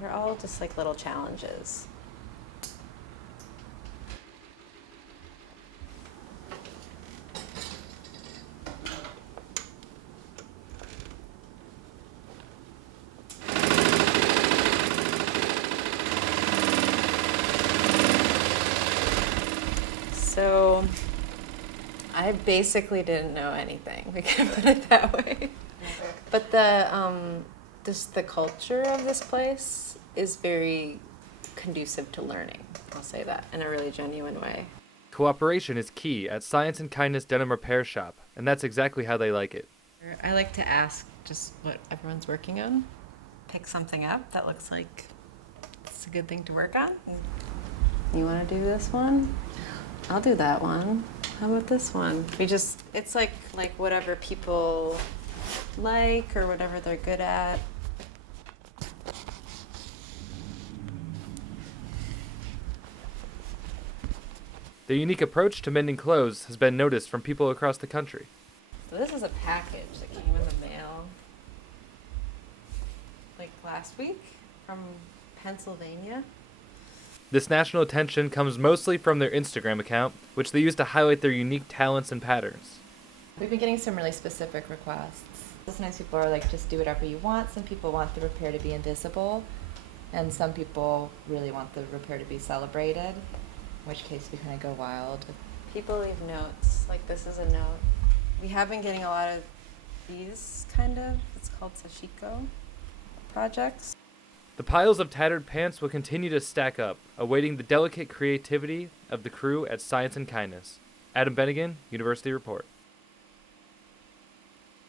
They're all just like little challenges. So I basically didn't know anything. We can put it that way. But just the culture of this place is very conducive to learning. I'll say that in a really genuine way. Cooperation is key at Science and Kindness Denim Repair Shop, and that's exactly how they like it. I like to ask just what everyone's working on. Pick something up that looks like it's a good thing to work on. You want to do this one? I'll do that one. How about this one? It's like whatever people like or whatever they're good at. Their unique approach to mending clothes has been noticed from people across the country. So this is a package that came in the mail like last week from Pennsylvania. This national attention comes mostly from their Instagram account, which they use to highlight their unique talents and patterns. We've been getting some really specific requests. Sometimes people are like, just do whatever you want. Some people want the repair to be invisible, and some people really want the repair to be celebrated, in which case we kind of go wild. People leave notes, like this is a note. We have been getting a lot of these it's called sashiko projects. The piles of tattered pants will continue to stack up, awaiting the delicate creativity of the crew at Science and Kindness. Adam Bennigan, University Report.